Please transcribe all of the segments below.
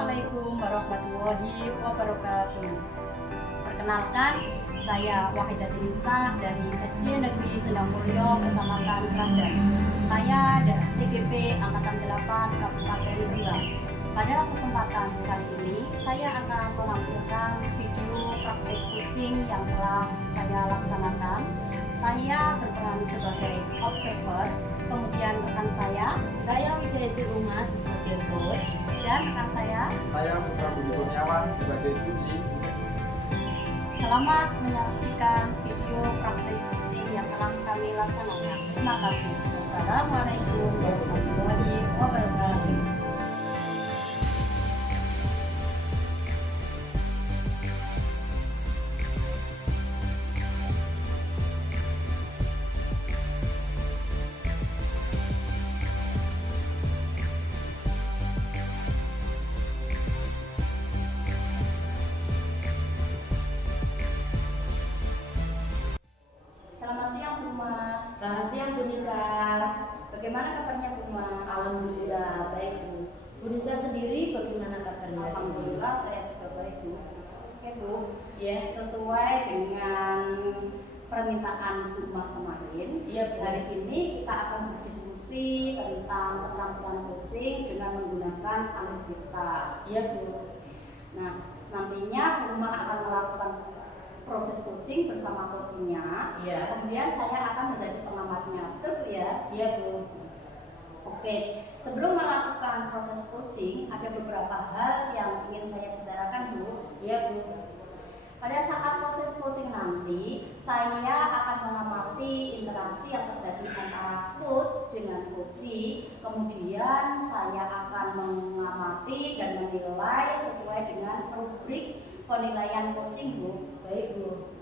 Assalamualaikum warahmatullahi wabarakatuh. Perkenalkan, saya Wahidah Nisa dari SD Negeri Sendangmulyo, Kecamatan Keradan. Saya dari CGP Angkatan 8 Kabupaten Riau. Pada kesempatan kali ini, saya akan menampilkan video praktik kucing yang telah saya laksanakan. Saya berperan sebagai observer, kemudian rekan saya Wijayatul Umar sebagai coach, dan rekan saya Putra Budi Kurniawan sebagai kucing. Selamat menyaksikan video praktik kucing yang telah kami laksanakan. Terima kasih. Wassalamualaikum warahmatullahi wabarakatuh. Selamat siang, Buma. Selamat siang Bu Nisa. Bagaimana kabarnya, Buma? Alhamdulillah baik Bu. Bu Nisa sendiri bagaimana kabarnya? Alhamdulillah saya juga baik, Bu. Oke, Bu. Ya. Sesuai dengan permintaan Buma kemarin, Iya, Bu. hari ini kita akan berdiskusi tentang keterampilan kucing dengan menggunakan alat kita. Iya Bu. Nah, nantinya Buma akan melakukan proses coaching bersama coachingnya. Iya. Kemudian saya akan menjadi pengamatnya. Betul, Bu, ya? Iya Bu. Oke, sebelum melakukan proses coaching, ada beberapa hal yang ingin saya bicarakan, Bu. Iya Bu. Pada saat proses coaching nanti, saya akan mengamati interaksi yang terjadi antara coach dengan coachee. Kemudian saya akan mengamati dan menilai sesuai dengan rubrik penilaian coaching, Bu. Baik Bu.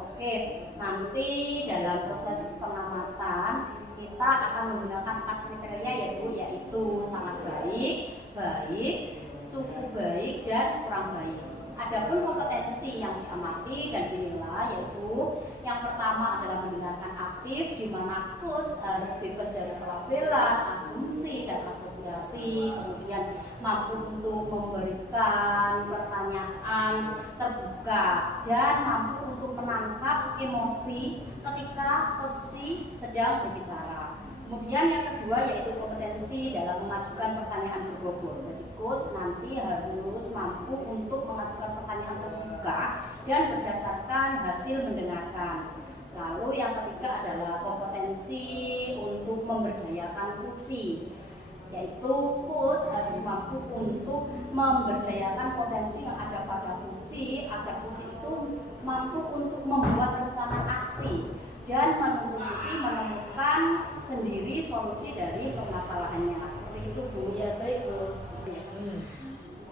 Oke, nanti dalam proses pengamatan kita akan menggunakan 4 kriteria ya Bu, yaitu sangat baik, baik, cukup baik, dan kurang baik. Adapun kompetensi yang diamati dan dinilai yaitu yang pertama adalah mendengarkan aktif, di mana coach harus bebas dari pelabelan, asumsi, dan asosiasi. Kemudian mampu untuk memberikan pertanyaan terbuka dan mampu untuk menangkap emosi ketika coach sedang berbicara. Kemudian yang kedua yaitu kompetensi dalam mengajukan pertanyaan berbobot. Jadi coach nanti harus mampu untuk mengajukan pertanyaan terbuka dan berdasarkan hasil mendengarkan. Lalu yang ketiga adalah kompetensi untuk memberdayakan kucing, yaitu coach harus mampu untuk memberdayakan potensi yang ada pada kucing agar kucing itu mampu untuk membuat rencana aksi dan menuntut kucing menemukan sendiri solusi dari permasalahannya. Seperti itu, Bu. Ya baik Bu.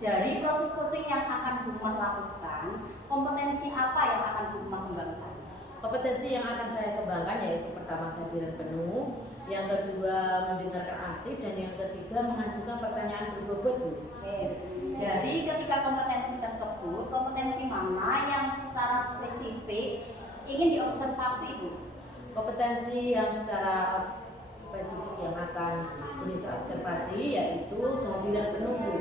Dari proses coaching yang akan Buma lakukan, kompetensi apa yang akan Buma kembangkan? Kompetensi yang akan saya kembangkan yaitu pertama kehadiran penuh, yang kedua mendengarkan aktif, dan yang ketiga mengajukan pertanyaan berbobot Bu. Oke. Dari ketiga kompetensi tersebut, kompetensi mana yang secara spesifik ingin diobservasi, Bu? Kompetensi yang secara spesifik yang akan bisa observasi yaitu kehadiran penuh Bu.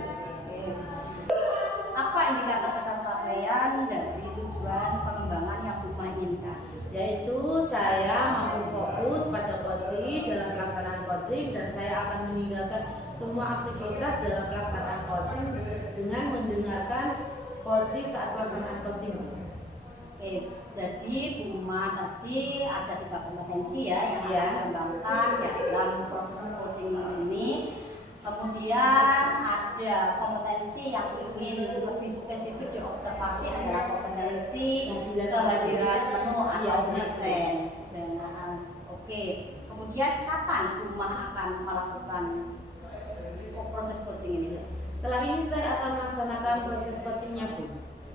Apa indikator pencapaian dari tujuan pengembangan yang Buma inginkan? Yaitu saya mampu fokus pada coaching dalam pelaksanaan coaching, dan saya akan meninggalkan semua aktivitas dalam pelaksanaan coaching dengan mendengarkan coaching saat pelaksanaan coaching. Oke, jadi Buma tadi ada 3 kompetensi ya yang Iya. akan dikembangkan ya dalam proses coaching ini. Kemudian ada kompetensi yang ingin lebih spesifik diobservasi adalah kompetensi kehadiran penuh Iya, atau benar. present. Oke, kemudian kapan Buma akan melakukan proses coaching ini? Setelah ini saya akan melaksanakan proses coachingnya Bu.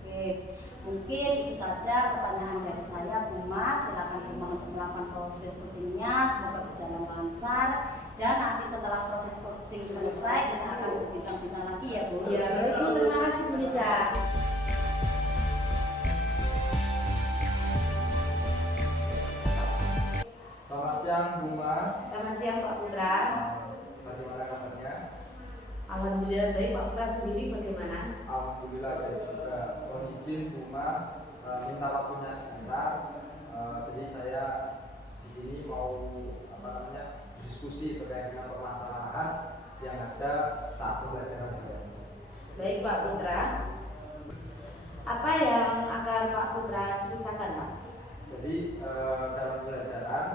Oke, mungkin itu saja pertanyaan dari saya, Buma. Silakan Buma untuk melakukan proses coachingnya. Semoga berjalan lancar. Dan nanti setelah proses coaching selesai, kita akan berbincang-bincang lagi ya, Bu. Ya baik Bu, terima kasih Bu Nisa. Selamat siang Buma. Selamat siang Pak Putra. Bagaimana kabarnya? Alhamdulillah baik. Pak Putra sendiri bagaimana? Alhamdulillah baik juga. Mohon izin Buma minta waktunya sebentar. Jadi saya di sini mau diskusi terkait dengan permasalahan yang ada saat pembelajaran saya. Baik Pak Putra. Apa yang akan Pak Putra ceritakan Pak? Jadi dalam pembelajaran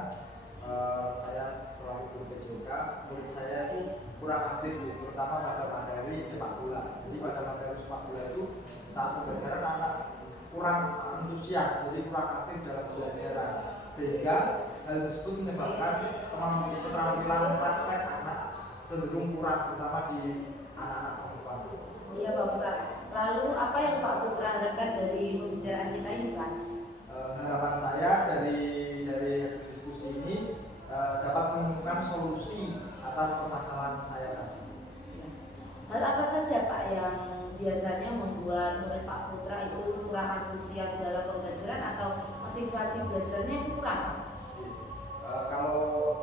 saya selalu guru murid saya itu kurang aktif, terutama pada materi sepak bola. Jadi pada materi sepak bola itu saat pembelajaran anak kurang antusias, jadi kurang aktif dalam pembelajaran, sehingga hal tersebut menyebabkan keterampilan praktek anak cenderung kurang, terutama di anak-anak perempuan. Iya Pak Putra. Lalu apa yang Pak Putra harapkan dari pembicaraan kita ini Pak? Harapan saya dari hasil diskusi ini dapat menemukan solusi atas permasalahan saya tadi. Hal apa saja Pak yang biasanya membuat murid Pak Putra itu kurang antusias dalam pembelajaran atau motivasi belajarnya itu kurang? Kalau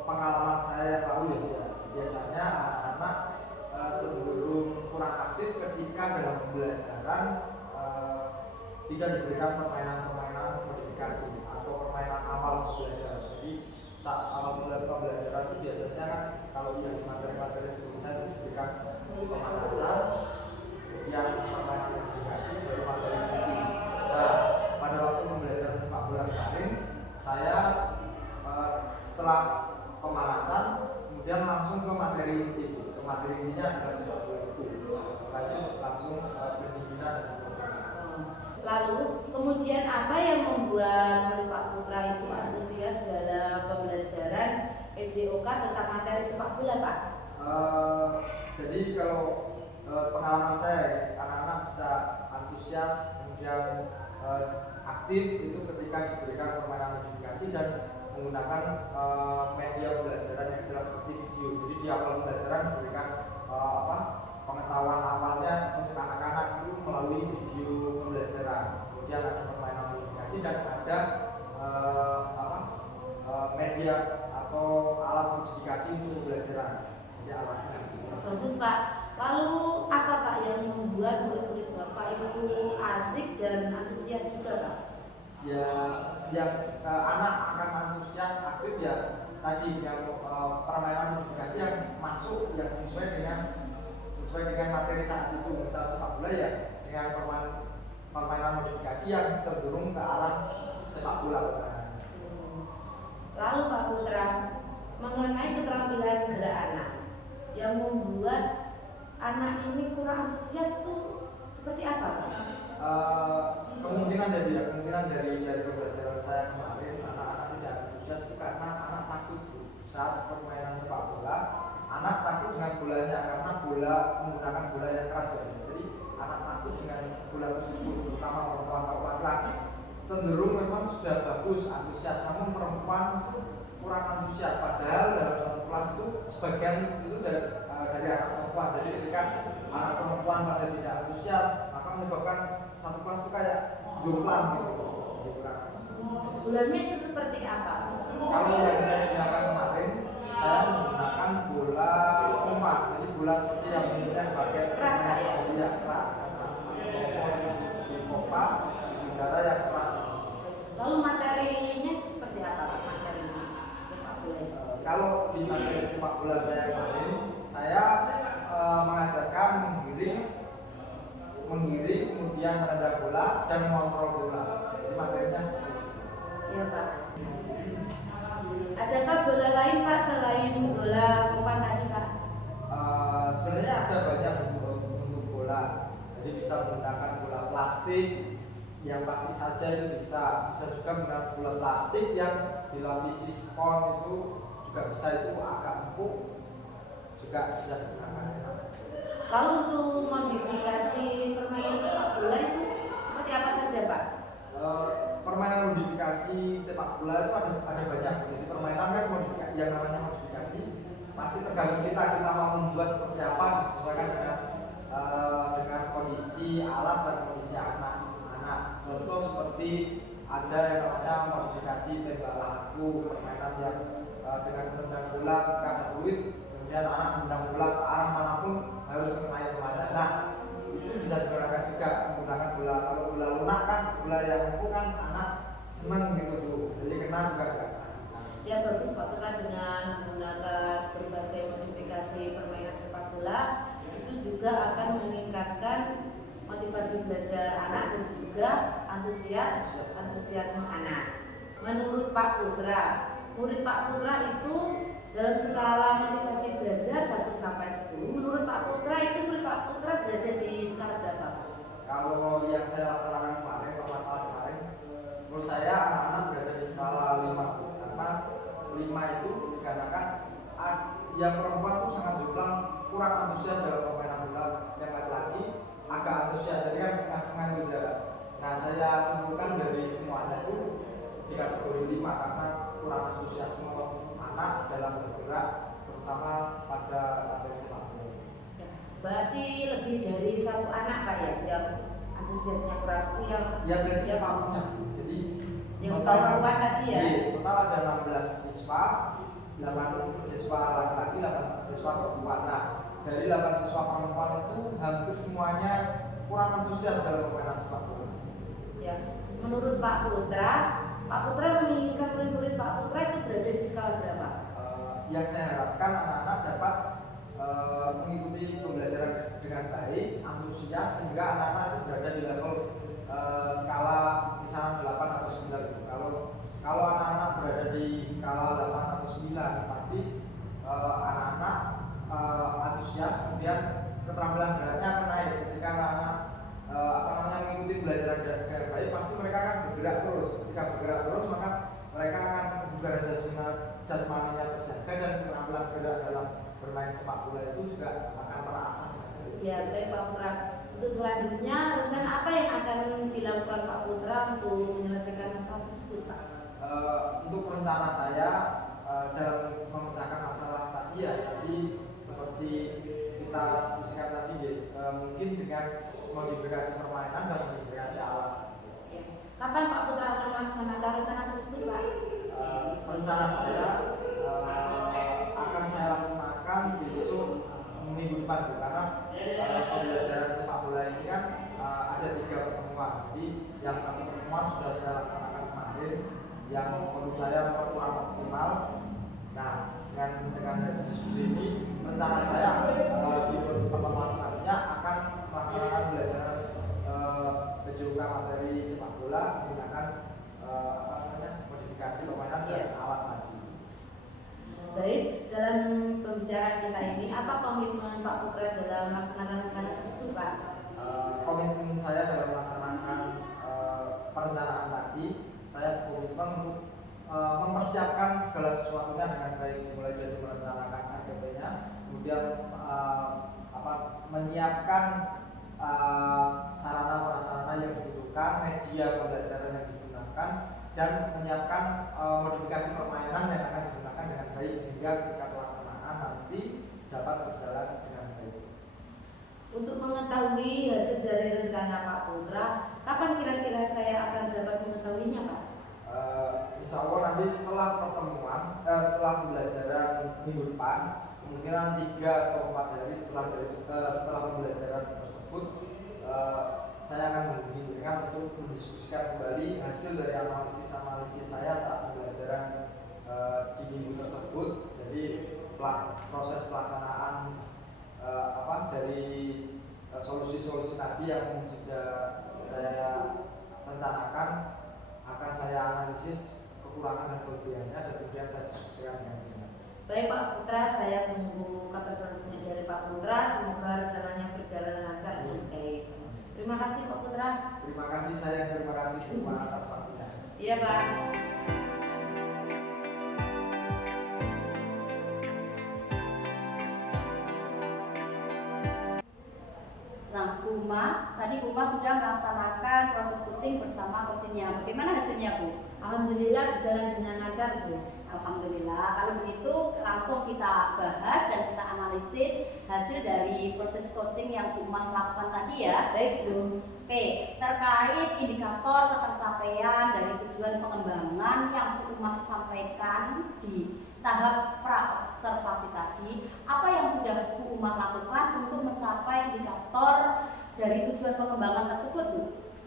pengalaman saya tahu ya, biasanya anak-anak cenderung kurang aktif ketika dalam pembelajaran tidak diberikan permainan-permainan modifikasi atau permainan awal pembelajaran. Jadi saat awal pembelajaran itu biasanya kan kalau yang di materi-materi sebelumnya itu diberikan pemanasan, kemudian permainan modifikasi, baru materi inti. Nah, pada waktu pembelajaran sepak bola kemarin, saya setelah pemanasan kemudian langsung ke materi inti. Ke materi intinya adalah sepak bola itu. Setelah itu langsung pendisiplinan dan Lalu kemudian apa yang membuat murid Pak Putra itu antusias dalam pembelajaran EJOK tentang materi sepak bola Pak? Jadi kalau pengalaman saya, anak-anak bisa antusias kemudian aktif itu ketika diberikan permainan modifikasi dan menggunakan media pembelajaran yang jelas seperti video. Jadi di awal pembelajaran diberikan pengetahuan awalnya untuk anak-anak itu melalui video pembelajaran. Kemudian ada permainan modifikasi dan ada media atau alat modifikasi untuk pembelajaran. Jadi alatnya. Bagus Pak. Lalu apa Pak yang membuat murid-murid Bapak itu asik dan antusias juga Pak? Ya, yang anak akan antusias aktif ya tadi dengan permainan modifikasi yang masuk yang sesuai dengan materi saat itu. Misal sepak bola ya dengan permainan modifikasi yang cenderung ke arah sepak bola. Lalu Pak Putra, mengenai keterampilan gerak anak yang membuat anak ini kurang antusias itu seperti apa Pak? Kemungkinan dari pembelajaran saya kemarin anak-anak tidak antusias itu karena anak takut saat permainan sepak bola. Anak takut dengan bolanya karena bola menggunakan bola yang keras ya. Jadi anak takut dengan bola tersebut, terutama perempuan. Kalau laki-laki cenderung memang sudah bagus antusias, namun perempuan itu kurang antusias. Padahal dalam satu kelas itu sebagian itu dari anak perempuan. Jadi ketika anak perempuan pada tidak antusias, maka menyebabkan satu kelas itu kayak jomplang gitu. Bolanya itu seperti apa? Kalau yang saya gunakan kemarin, saya menggunakan bola umpan. Jadi bola seperti yang umumnya pakai keras ya? Iya, keras. Di pompa, di saudara yang keras. Lalu materinya itu seperti apa Pak? Materi sepak bola? Kalau di materi sepak bola saya kemarin, saya mengajarkan menggiring, kemudian menendang bola dan mengontrol bola. Jadi materinya seperti itu. Iya Pak. Adakah bola lain Pak selain bola umpan tadi Pak? Sebenarnya ada banyak bentuk bola. Jadi bisa menggunakan bola plastik yang plastik saja itu bisa juga menggunakan bola plastik yang dilapisi spons itu juga bisa, itu agak empuk juga bisa digunakan. Lalu untuk modifikasi permainan sepak bola itu seperti apa saja Pak? Permainan modifikasi sepak bola itu ada banyak. Jadi permainan kan modifikasi, yang namanya modifikasi pasti tergantung kita mau membuat seperti apa, disesuaikan dengan kondisi alat dan kondisi anak. Contoh seperti ada yang namanya modifikasi tembak laku, permainan yang dengan menendang bola ketika ada fluid, kemudian anak menendang bola ke arah manapun harus bola yang empuk kan anak senang gitu Bu, jadi kena juga nggak kesakitan. Ya bagus Pak Putra, dengan menggunakan berbagai modifikasi permainan sepak bola itu juga akan meningkatkan motivasi belajar anak dan juga antusiasme anak. Menurut Pak Putra, murid Pak Putra itu dalam skala motivasi belajar 1 sampai 10, menurut Pak Putra itu murid Pak Putra berada di skala berapa? Kalau yang saya laksanakan kemarin, kalau masalah kemarin, menurut saya anak-anak berada di skala 5 Bu. Karena 5 itu dikarenakan yang perempuan itu sangat jomplang, kurang antusias dalam permainan bola, yang laki-laki agak antusias, jadi kan setengah-setengah juga. Nah saya simpulkan dari semuanya itu di kategori 5 karena kurang antusiasme anak dalam bergerak, terutama pada materi sepak bola. Berarti lebih dari 1 anak Pak ya yang antusiasnya kurang, itu yang dari separuhnya. Jadi yang perempuan tadi ya? Total ada 16 siswa, 8 siswa laki-laki, 8 siswa perempuan. Nah, dari 8 siswa perempuan itu hampir semuanya kurang antusias dalam permainan sepak bola. Ya, menurut Pak Putra menginginkan murid-murid Pak Putra itu berada di skala berapa? Yang saya harapkan anak-anak dapat mengikuti pembelajaran dengan baik, antusias, sehingga anak-anak itu berada di level skala kisaran 8 atau 9. Kalau anak-anak berada di skala 8 atau 9, pasti anak-anak antusias, kemudian keterampilan geraknya akan naik. Ketika anak-anak mengikuti pembelajaran dengan baik, pasti mereka akan bergerak terus. Ketika bergerak terus, maka mereka akan kebugaran jasmaninya terjaga dan keterampilan gerak dalam bermain sepak bola itu juga akan terasah. Ya, baik Pak Putra. Untuk selanjutnya, rencana apa yang akan dilakukan Pak Putra untuk menyelesaikan masalah tersebut, Pak? Untuk rencana saya dalam memecahkan masalah tadi seperti kita diskusikan tadi mungkin dengan modifikasi permainan dan modifikasi alat. Ya. Kapan Pak Putra akan melaksanakan rencana tersebut, Pak? Rencana saya akan saya laksanakan besok minggu depan Bu, karena pembelajaran sepak bola ini kan ada 3 pertemuan. Jadi yang 1 pertemuan sudah saya laksanakan kemarin, yang menurut saya kurang optimal. Nah, dengan hasil diskusi ini, rencana saya di pertemuan selanjutnya akan melaksanakan pembelajaran PJOK materi sepak bola menggunakan modifikasi permainan dan alat tadi. Baik, dalam pembicaraan kita ini, apa komitmen Pak Putra dalam melaksanakan rencana tersebut, Pak? Komitmen saya dalam melaksanakan perencanaan tadi, saya komitmen untuk mempersiapkan segala sesuatunya dengan baik, mulai dari merencanakan AKP-nya, kemudian menyiapkan sarana prasarana yang dibutuhkan, media pembelajaran yang digunakan, dan menyiapkan modifikasi permainan yang akan digunakan dengan baik sehingga ketika pelaksanaan nanti dapat berjalan dengan baik. Untuk mengetahui hasil dari rencana Pak Putra, kapan kira-kira saya akan dapat mengetahuinya, Pak? Insya Allah nanti setelah pertemuan, setelah pembelajaran minggu depan, kemungkinan 3 atau 4 hari setelah pembelajaran tersebut, saya akan menghubungi dengan untuk mendiskusikan kembali hasil dari analisis saya saat pembelajaran di minggu tersebut. Jadi proses pelaksanaan dari solusi-solusi tadi yang sudah saya rencanakan akan saya analisis kekurangan dan kelebihannya dan kemudian saya diskusikan dengan tim. Baik Pak Putra, saya tunggu kabar selanjutnya dari Pak Putra. Semoga rencananya berjalan lancar dengan baik. Terima kasih Pak Putra. Terima kasih, saya terima kasih Bu atas waktunya. Iya Pak. Nah, tadi Buma sudah melaksanakan proses coaching bersama coachingnya. Bagaimana hasilnya, Bu? Alhamdulillah berjalan dengan lancar, Bu. Alhamdulillah. Kalau begitu langsung kita bahas dan kita analisis hasil dari proses coaching yang Buma lakukan tadi ya. Baik, Bu. Oke, terkait indikator pencapaian dari tujuan pengembangan yang Buma sampaikan di tahap pra-observasi tadi, apa yang sudah Bu Uma lakukan untuk mencapai indikator dari tujuan pengembangan tersebut, Bu?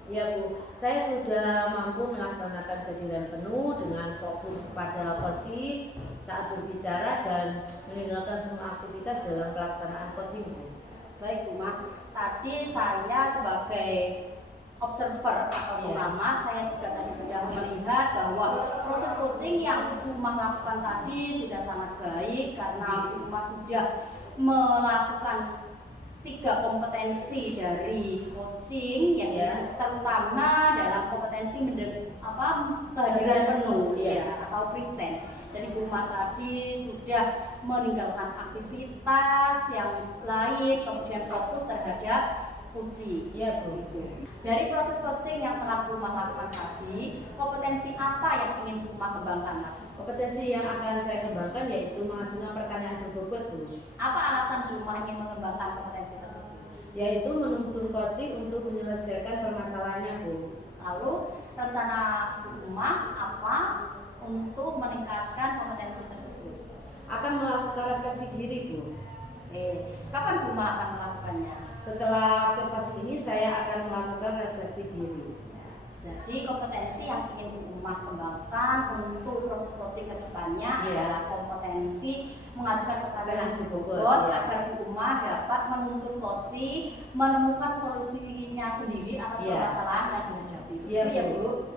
Ya Bu, saya sudah mampu melaksanakan kehadiran penuh dengan fokus kepada coaching saat berbicara dan meninggalkan semua aktivitas dalam pelaksanaan coaching Bu. Baik Bu Ma, tadi saya sebagai observer atau pengamat, saya juga tadi sudah melihat bahwa proses coaching yang Bu Ma lakukan tadi sudah sangat baik karena Bu Ma sudah melakukan 3 kompetensi dari coaching yang terutama dalam kompetensi kehadiran penuh atau present. Jadi Bu Ma tadi sudah meninggalkan aktivitas yang lain, kemudian fokus terhadap uji. Ya Bu. Dari proses coaching yang telah Bu Ma lakukan tadi, kompetensi apa yang ingin Bu Ma kembangkan lagi? Kompetensi yang akan saya kembangkan yaitu mengajukan pertanyaan berbobot Bu. Apa alasan Bu Ma ingin mengembangkan kompetensi tersebut? Yaitu menuntun coaching untuk menyelesaikan permasalahannya Bu. Lalu rencana Bu Ma apa untuk meningkatkan kompetensi tersebut? Akan melakukan refleksi diri Bu. Kapan Bu Ma akan melakukannya? Setelah observasi ini saya akan melakukan refleksi diri. Jadi kompetensi yang ingin Bu Ma kembangkan untuk proses coaching ke depannya adalah kompetensi mengajukan pertanyaan berbobot agar Bu Ma dapat menuntun coaching, menemukan solusinya sendiri atas permasalahan yang dihadapi. Iya Bu.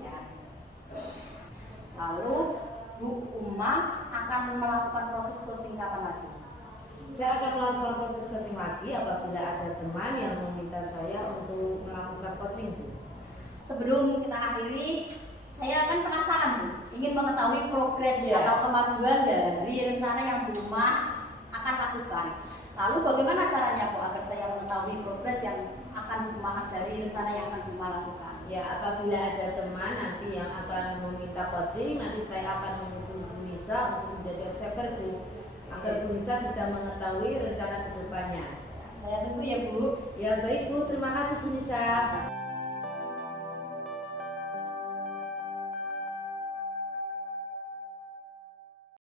Lalu Bu Ma akan melakukan proses coaching kapan lagi? Saya akan melakukan proses coaching lagi apabila ada teman yang meminta saya untuk melakukan coaching Bu. Sebelum kita akhiri, saya akan penasaran Bu, ingin mengetahui progres atau kemajuan dari rencana yang Bu Ma akan lakukan. Lalu bagaimana caranya Bu agar saya mengetahui progres yang akan Bu Ma dari rencana yang akan Bu Ma lakukan? Ya, apabila ada teman nanti yang akan meminta coaching, nanti saya akan menghubungi Bu Nisa untuk menjadi observer Bu, agar Bu Nisa bisa mengetahui rencana kedepannya.